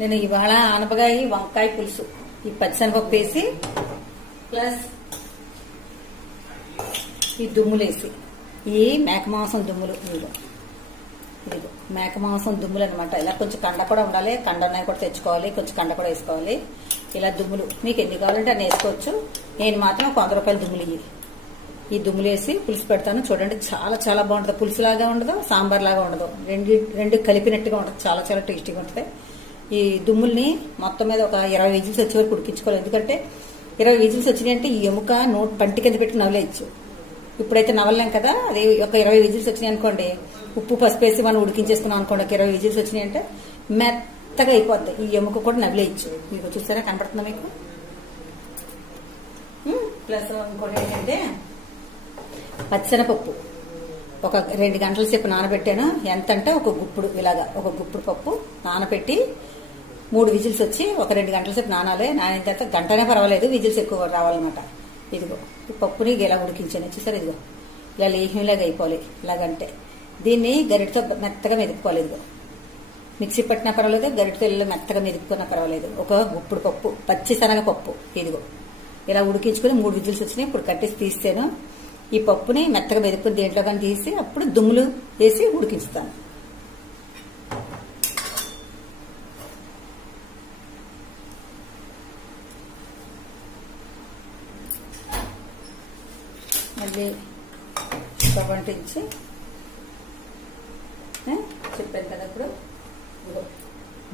నేను ఇవాళ ఆనపకాయ వంకాయ పులుసు ఈ పచ్చిశనగపప్పు వేసి ప్లస్ ఈ దుమ్ములేసి ఈ మేక మాంసం దుమ్ములు ఇదిగో మేక మాంసం దుమ్ములు అనమాట. ఇలా కొంచెం కండ కూడా ఉండాలి, కండ ఉన్నాయి కూడా తెచ్చుకోవాలి, కొంచెం కండ కూడా వేసుకోవాలి. ఇలా దుమ్ములు మీకు ఎన్ని కావాలంటే అన్ని వేసుకోవచ్చు. నేను మాత్రం 100 రూపాయల దుమ్ములు ఈ దుమ్ములు వేసి పులుసు పెడతాను. చూడండి చాలా చాలా బాగుంటుంది. పులుసు లాగా ఉండదు, సాంబార్ లాగా ఉండదు, రెండు కలిపినట్టుగా ఉంటుంది. చాలా చాలా టేస్టీగా ఉంటుంది. ఈ దుమ్ముల్ని మొత్తం మీద ఒక 20 విజిల్స్ వచ్చే వరకు ఉడికించుకోవాలి. ఎందుకంటే 20 విజిల్స్ వచ్చినాయంటే ఈ ఎముక పంటి కింద పెట్టి నవలేయచ్చు. ఇప్పుడైతే నవలేం కదా, అది ఒక 20 విజిల్స్ వచ్చినాయి అనుకోండి, ఉప్పు పసుపు వేసి మనం ఉడికించేసుకున్నాం అనుకోండి, ఒక 20 విజిల్స్ వచ్చినాయి అంటే మెత్తగా అయిపోద్ది. ఈ ఎముక కూడా నవలేయచ్చు. మీకు చూసారా, కనపడుతుందా మీకు? ప్లస్ ఇంకోటి ఏంటంటే పచ్చిశనగపప్పు ఒక 2 గంటల సేపు నానబెట్టాను. ఎంత అంటే ఒక గుప్పుడు, ఇలాగా ఒక గుప్పుడు పప్పు నానబెట్టి 3 విజిల్స్ వచ్చి ఒక 2 గంటల సేపు నానాలి. నానిన తర్వాత గంటనే పర్వాలేదు, విజిల్స్ ఎక్కువ రావాలన్నమాట. ఇదిగో ఈ పప్పుని ఇలా ఉడికించాను. చూసారు, ఇదిగో ఇలా లేహ్యంలాగా అయిపోవాలి. ఇలాగంటే దీన్ని గరిటతో మెత్తగా మెదుపుకోవాలి. ఇదిగో మిక్సీ పట్టినా పర్వాలేదు, గరిటతో ఇల్లు మెత్తగా మెదుపుకున్నా పర్వాలేదు. ఒక గుప్పుడు పప్పు, పచ్చి శనగపప్పు ఇదిగో ఇలా ఉడికించుకుని 3 విజిల్స్ వచ్చినాయి. ఇప్పుడు కట్టేసి తీస్తాను. ఈ పప్పుని మెత్తగా మెదుపుకుని దేంట్లో కానీ తీసి అప్పుడు దుమ్ములు వేసి ఉడికిస్తాను. మళ్ళీ స్టవ్ అంటించి చెప్పాను కదా, ఇప్పుడు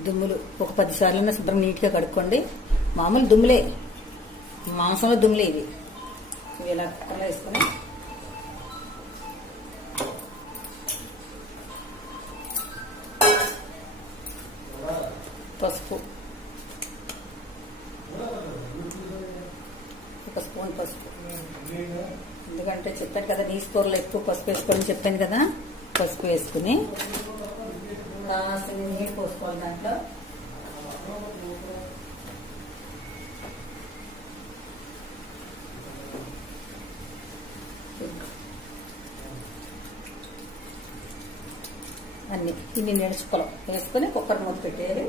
దుమ్ములు ఒక 10 సార్లు శుభ్రం నీట్గా కడుక్కోండి. మామూలు దుమ్ములే, మాంసంలో దుమ్ములే ఇవి ఇలా కుక్కర్లో వేసుకొని పసుపు, ఒక స్పూన్ పసుపు. ఎందుకంటే చెప్పాను కదా, నీసు కూరలో ఎక్కువ పసుపు వేసుకోవాలని చెప్పాను కదా. పసుపు వేసుకుని కావాల్సిన నీళ్ళు పోసుకోవాలి. దాంట్లో అన్ని ఇన్ని నిలుచుకోవాలి. వేసుకుని కుక్కర్ మూత పెట్టేయాలి.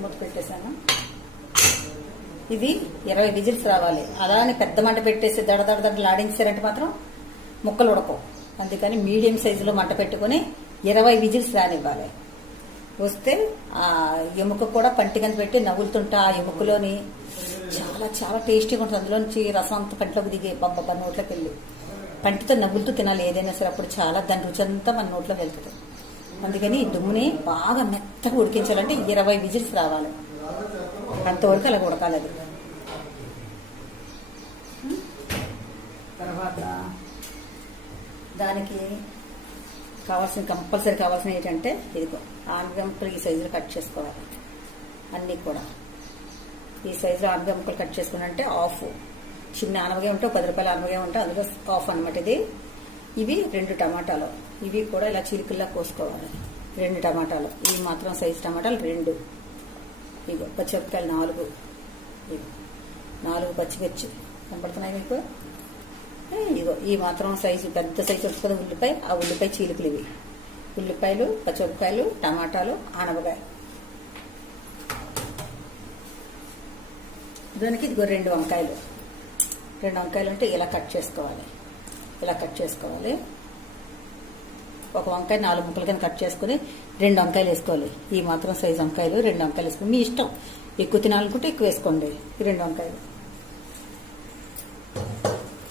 మూత పెట్టేశాను. ఇది 20 విజిల్స్ రావాలి. అలానే పెద్ద మంట పెట్టేసి దడదడదడలు ఆడించారంటే మాత్రం ముక్కలు ఉడకవు. అందుకని మీడియం సైజులో మంట పెట్టుకుని 20 విజిల్స్ రానివ్వాలి. వస్తే ఆ ఎముక కూడా పంటి కింద పెట్టి నవ్వులుతుంటా ఆ ఎముకలోని చాలా చాలా టేస్టీగా ఉంటుంది. అందులోంచి రసం అంతా పంటలోకి దిగి బబ్బ నోట్లోకి వెళ్ళి పంటితో నవ్వులుతూ తినాలి ఏదైనా సరే. అప్పుడు చాలా దాని రుచి అంతా మన నోట్లో వెళ్తుంది. అందుకని ఈ దుమ్ముని బాగా మెత్తగా ఉడికించాలంటే 20 విజిల్స్ రావాలి. అంతవరకు అలా ఉడకాలి. అది తర్వాత దానికి కంపల్సరీ కావాల్సిన ఏంటంటే ఇదిగో ఆనపకాయ ముక్కలు ఈ సైజులో కట్ చేసుకోవాలి. అన్నీ కూడా ఈ సైజులో ఆనపకాయ ముక్కలు కట్ చేసుకున్నంటే ఆఫ్. చిన్న ఆనపకాయ ఉంటే 10 రూపాయల ఆనపకాయ ఉంటే అందులో ఆఫ్ అనమాట ఇది. ఇవి 2 టమాటాలు, ఇవి కూడా ఇలా చిలుకల్లా కోసుకోవాలి. 2 టమాటాలు, ఇవి మాత్రం సైజు టమాటాలు 2. ఇగో పచ్చిమిరపకాయలు 4, 4 పచ్చిమిర్చి కనపడుతున్నాయి మీకు. ఇగో ఈ మాత్రం సైజు పెద్ద సైజు వస్తుంది ఉల్లిపాయ. ఆ ఉల్లిపాయ చీలికలు ఇవి. ఉల్లిపాయలు, పచ్చిమిరపకాయలు, టమాటాలు, ఆనపకాయ. దానికి ఇదిగో 2 వంకాయలు. 2 వంకాయలు అంటే ఇలా కట్ చేసుకోవాలి. ఇలా కట్ చేసుకోవాలి. ఒక వంకాయ 4 ముక్కల కింద కట్ చేసుకుని 2 వంకాయలు వేసుకోవాలి. ఈ మాత్రం సైజు వంకాయలు 2 వంకాయలు వేసుకోండి. మీ ఇష్టం, ఎక్కువ తినాలనుకుంటే ఎక్కువ వేసుకోండి. 2 వంకాయలు.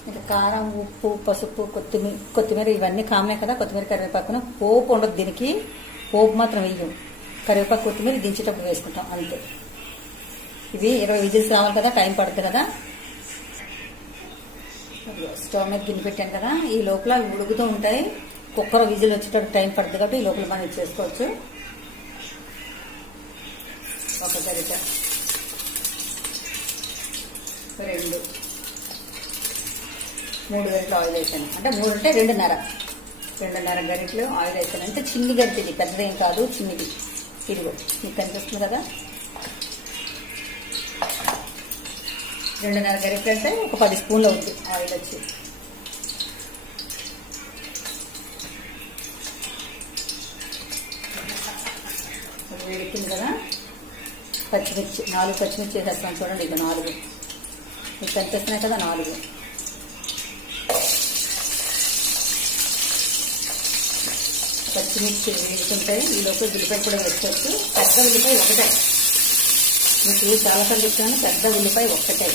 ఇంకా కారం, ఉప్పు, పసుపు, కొత్తిమీర ఇవన్నీ కామనే కదా. కొత్తిమీర, కరివేపాకును పోపు ఉండదు దీనికి. పోపు మాత్రం వేయం. కరివేపాకు, కొత్తిమీర దించేటప్పుడు వేసుకుంటాం అంతే. ఇది 20 విజిల్స్ రావాలి కదా, టైం పడుతుంది కదా. స్టవ్ మీద గిన్నె పెట్టాను కదా, ఈ లోపల ఉడుకుతూ ఉంటాయి. కుక్కర్ విజిల్ వచ్చేటప్పుడు టైం పడుతుంది కాబట్టి ఈ లోపల మనం చేసుకోవచ్చు. ఒక గరిట, 2, 3 గరిటలు ఆయిల్ వేసాను. అంటే 3 అంటే 2.5 గరిటలు ఆయిల్ వేసాను. అంటే చిన్ని గరిట, ఇది పెద్దదేం కాదు, చిన్నిది. ఇదిగో మీకు కనిపిస్తుంది కదా. 2.5 గరిటలు అంటే ఒక 10 స్పూన్లు అవుతుంది ఆయిల్ వచ్చి. వేడెక్కింది కదా, పచ్చిమిర్చి 4 పచ్చిమిర్చి వేసేస్తాను చూడండి. ఇక 4 మీకు కనిపిస్తున్నాయి కదా, 4 పచ్చిమిర్చి వేడుకుంటాయి. ఈలోపు ఉల్లిపాయ కూడా వేసుకోవచ్చు. పెద్ద ఉల్లిపాయ ఒకటే, మీకు చాలాసార్లు చెప్తాను, పెద్ద ఉల్లిపాయ ఒక్కటే.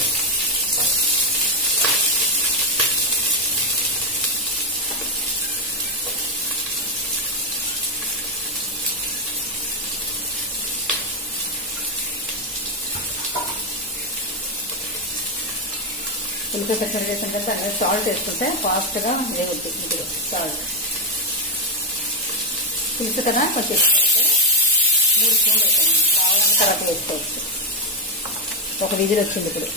ఉల్లిపాయ పచ్చడి చేసిన తర్వాత అక్కడ సాల్ట్ వేసుకుంటే ఫాస్ట్గా వేగుద్ది. ఇందులో సాల్ట్ పులుసు కదా, కొంచెం వేసుకుంటే 3 స్పూన్లు వేసాను. కావాలని తర్వాత వేసుకోవచ్చు. ఒక విజిల్ వచ్చింది ఇప్పుడు.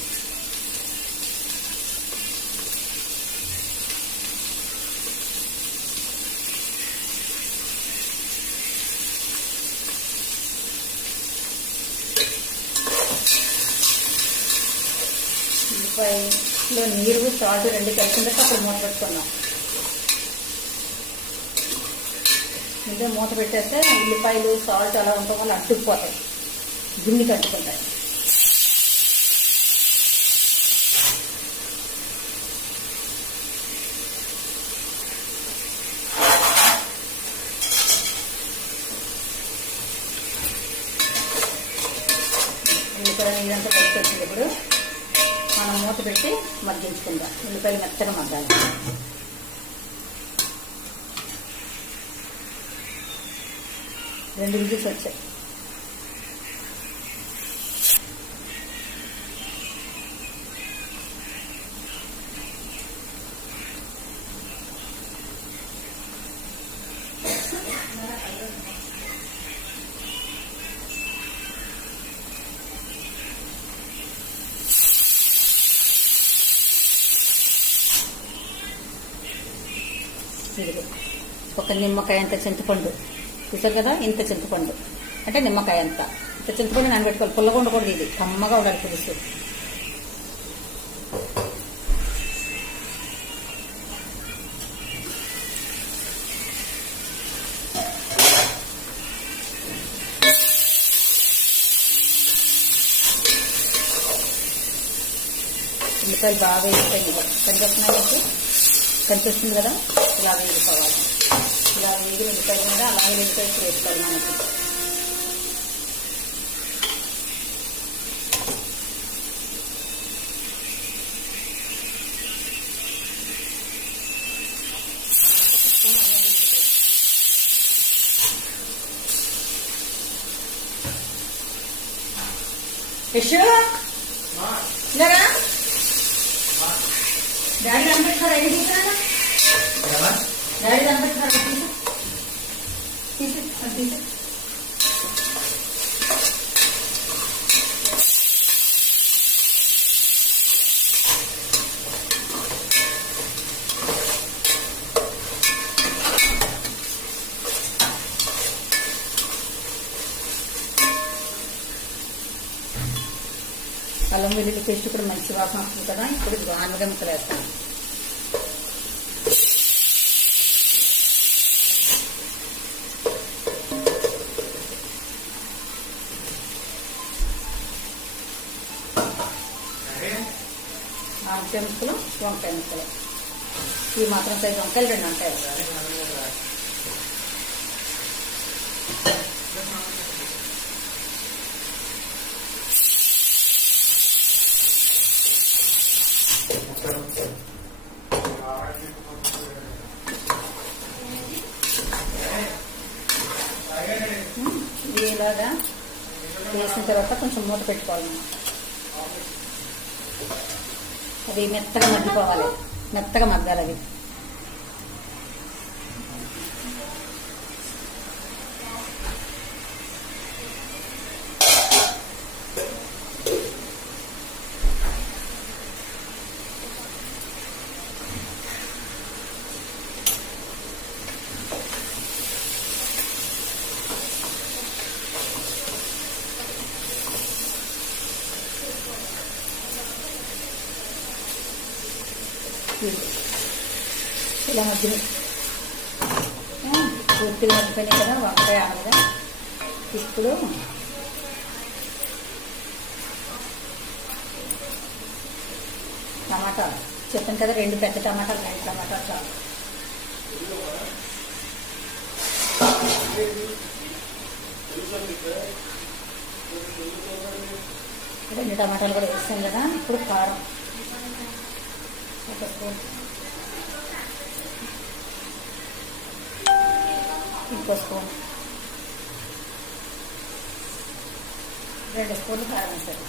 ఉల్లిపాయలో నీరు సాల్ట్ 2 కలిసిందాక అప్పుడు మూత పెట్టుకున్నాం. ఇదే మూత పెట్టేస్తే ఉల్లిపాయలు సాల్ట్ అలా ఉండటం వల్ల అడ్డుకుపోతాయి, గిన్నెకి అడ్డుకుంటాయి. ఉల్లిపాయ నీరంతా బయటకు వచ్చింది. ఇప్పుడు మనం మూత పెట్టి మగ్గించుకుందాం. ఉల్లిపాయలు మెత్తగా మగ్గాలి. రెండు విజిల్స్ వచ్చాయి. ఒక నిమ్మకాయ అంత చింతపండు చూసారు కదా, ఇంత చింతపండు అంటే నిమ్మకాయ అంత. ఇంత చింతపండు నానబెట్టుకోవాలి. పుల్లగా ఉండకూడదు, ఇది కమ్మగా ఉండాలి పులుసు. ఉల్లిపాయలు బాగా వేగిపోయింది. కనిపిస్తున్నాయి, కనిపిస్తుంది కదా, ఇలా వేగిపోవాలి. ఇలా వేగిన ఉల్లిపాయలు మీద అలాగే ఉల్లిపాయలు వేసుకోవాలి మనకి. డాడీ కనిపెట్టారా? ఏం తీసుకురా డాడీ కనిపెట్టారా? తీసి అల్లం వెల్లుల్లి పేస్ట్ కూడా మంచి వాసన వస్తుంది కదా. ఇప్పుడు ఆలుగడ్డ ముక్కలు వేస్తాను. ఆలుగడ్డ ముక్కలు, వంకాయ ముక్కలు, ఈ మాత్రం సైజు వంకాయలు 2 ఉంటాయి. ఇలాగా వేసిన తర్వాత కొంచెం మూత పెట్టుకోవాలి. అది మెత్తగా మగ్గిపోవాలి, మెత్తగా మగ్గాలి. అది ఇలా మధ్యలో పూర్తిగా మగ్గిపోయినాయి కదా వంకాయ ఆనగా. ఇప్పుడు టమాటాలు చెప్పాను కదా, 2 పెద్ద టమాటాలు, 2 టమాటాలు చాలు. 2 టమాటాలు కూడా వేస్తాం కదా. ఇప్పుడు కారం 1 స్పూన్, ఇంకో స్పూన్, 2 స్పూన్లు కారం వేస్తారు.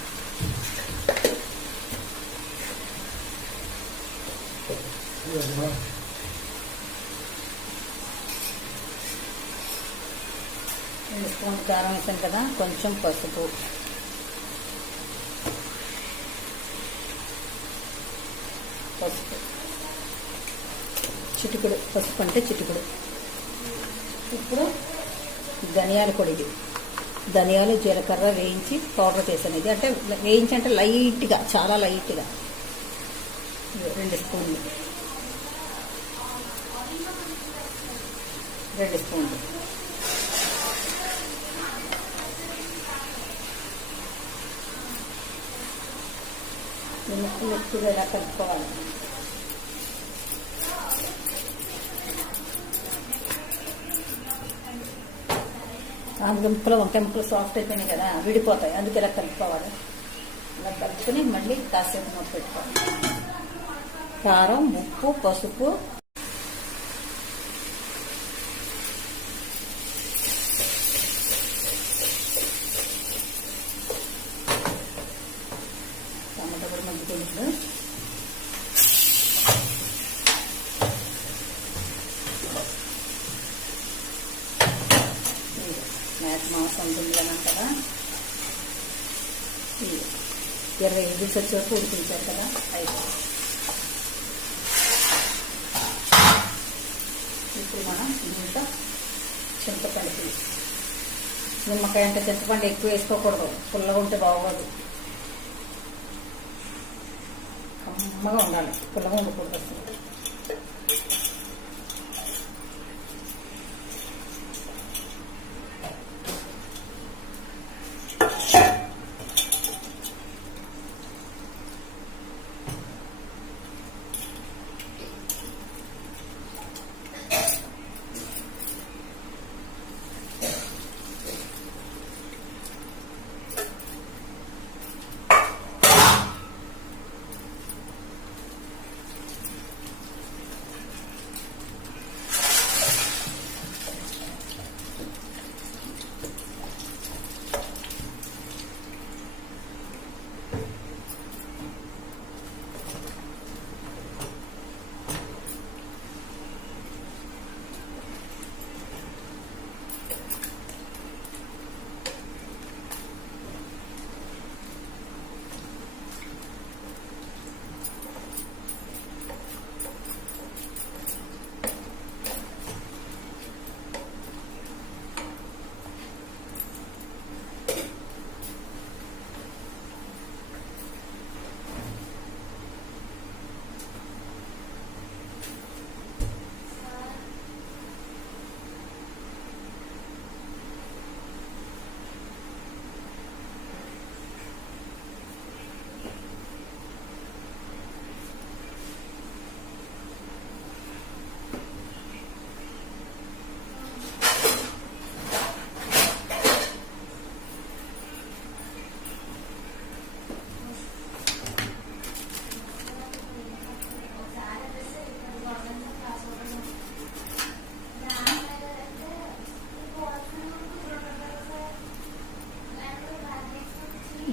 రెండు స్పూన్ కారం వేసాం కదా. కొంచెం పసుపు, చిటికుడు పసుపు అంటే చిటికుడు. ఇప్పుడు ధనియాల పొడి, ధనియాలు జీలకర్ర వేయించి పౌడర్ చేసాను. ఇది అంటే వేయించి అంటే లైట్గా, చాలా లైట్గా 2 స్పూన్లు, 2 స్పూన్లు. ముక్కలు ఎక్కువగా ఇలా కలుపుకోవాలి. ఆంధ్ర ముక్కలు వంకాయ ముక్కలు సాఫ్ట్ అయిపోయినాయి కదా, విడిపోతాయి. అందుకే ఇలా కలుపుకోవాలి. ఇలా కలుపుకొని మళ్ళీ కాసేపు మూత పెట్టుకోవాలి. కారం, ఉప్పు, పసుపు, టమాటా కూడా మగ్గిపోయింది. మేక మాంసం దుమ్ములన్నాం కదా, 20 విజిల్స్ వచ్చే వరకు ఉడికించారు కదా. ఇప్పుడు మనం దీంట్లో చింతపండు పులుసు, నిమ్మకాయ అంటే చింతపండు ఎక్కువ వేసుకోకూడదు, పుల్లగా ఉంటే బాగోదు. కమ్మగా ఉండాలి, పుల్లగా ఉండకూడదు అసలు.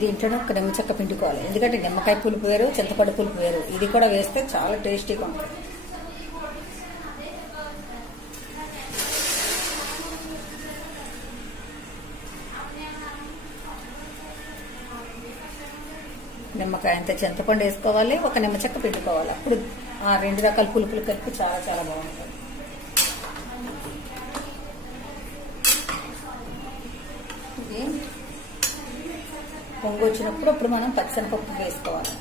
దీంట్లోనే ఒక నిమ్మ చెక్క పిండుకోవాలి. ఎందుకంటే నిమ్మకాయ పులుపు వేరు, చింతపండు పులుపు వేరు. ఇది కూడా వేస్తే చాలా టేస్టీగా ఉంటుంది. నిమ్మకాయ అంతే చింతపండు వేసుకోవాలి, ఒక నిమ్మ చెక్క పిండుకోవాలి. అప్పుడు ఆ 2 రకాల పులుపులు కలిపి చాలా చాలా బాగుంటుంది. పొంగు వచ్చినప్పుడు అప్పుడు మనం పచ్చిశనగపప్పు వేసుకోవాలి.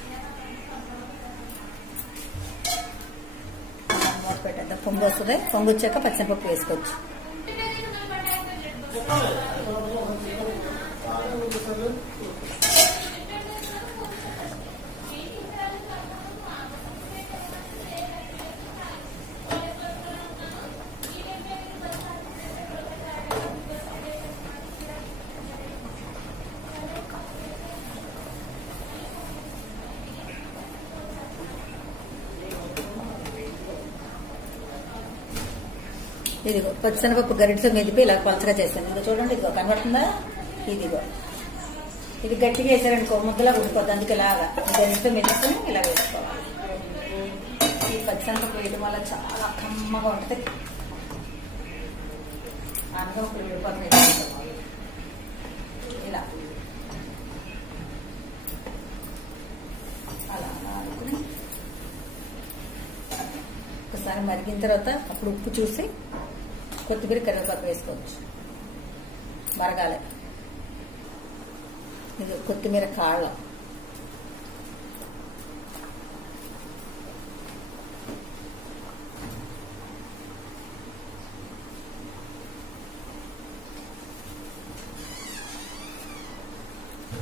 మూత పెట్టేద్దాం, పొంగు వస్తుంది. పొంగు వచ్చాక పచ్చిశనగపప్పు వేసుకోవచ్చు. ఇదిగో పచ్చిశనగపప్పు గరిటతో మెదిపి ఇలా పలచగా చేస్తాను. ఇదిగో చూడండి, ఇదిగో కనబడుతుందా? ఇదిగో ఇది గట్టిగా వేసారనుకో ముద్దలా ఉడిపోద్ది. అందుకే ఇలాగా గరిటతో మెదుపుకొని ఇలా వేసుకోవాలి. ఈ పచ్చిశనగపప్పు వేయడం వల్ల చాలా కమ్మగా ఉంటుంది. అన్నం ఇప్పుడు విడిపోతుంది. ఇలా అలా అలా అనుకుని ఒకసారి మరిగిన తర్వాత అప్పుడు ఉప్పు చూసి కొత్తిమీర కరివేపాకు వేసుకోవచ్చు. మరగాలి. ఇది కొత్తిమీర కాళ్ళ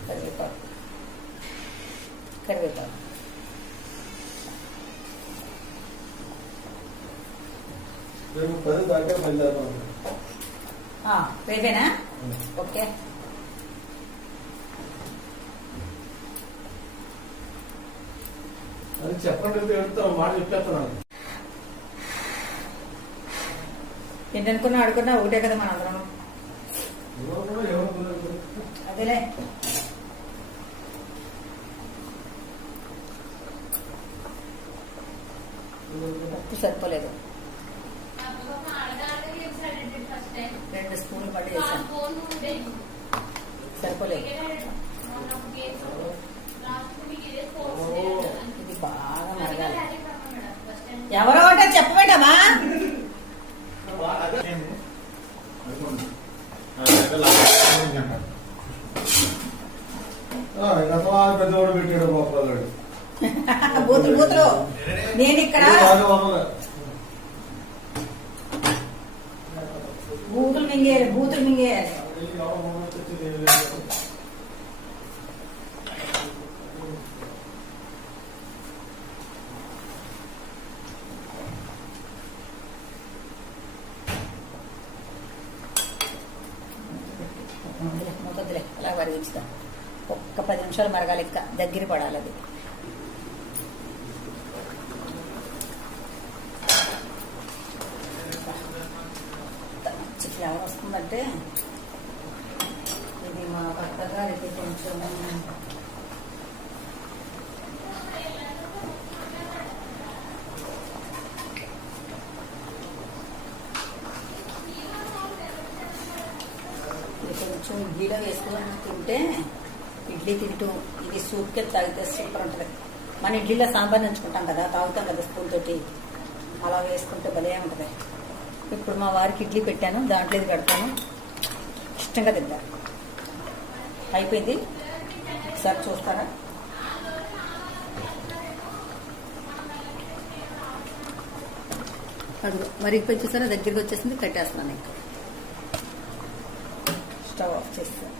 కరివేపాకు కరివేపాకు రేపేనా? ఓకే. అది చెప్పండి, మాట చెప్పేస్తున్నాను. ఏంటనుకున్నా ఆడుకున్నా ఒకటే కదా మనందరం. అదేలే. ఉప్పు సరిపోలేదు. 2 స్పూన్లు పడి వేసాను. సరిపోలేదు. ఇది బాగా మరగాలి. ఎవరో అంటే చెప్పబెట్టమా. పెద్దవాడు పెట్టాడు బాపరాడు. బూతులు బూతులు. నేను ఇక్కడ బూతులు మింగేయాలి, బూతులు మింగేయాలి. మొదలే అలా మరిగించుతా. ఒక్క 10 నిమిషాలు మరగాలి. ఇంకా దగ్గర పడాలి. అది ఫ్లేవర్ వస్తుందంటే ఇది మా భర్త గారికి కొంచెం కొంచెం గీడ వేసుకుని తింటే ఇడ్లీ తింటూ ఇది సూప్కే తాగితే సూపర్ ఉంటుంది. మన ఇడ్లీలో సాంబార్ నంచుకుంటాం కదా, తాగుతాం కదా స్పూన్ తోటి, అలా వేసుకుంటే భలే ఉంటుంది. ఇప్పుడు మా వారికి ఇడ్లీ పెట్టాను, దాంట్లో ఇది పెడతాను, ఇష్టంగా తింటారు. అయిపోయింది. ఒకసారి చూస్తారా? అది మరిగిపోయి చూసారా, దగ్గరికి వచ్చేసింది. కట్టేస్తున్నాను. ఇంకా స్టవ్ ఆఫ్ చేస్తాను.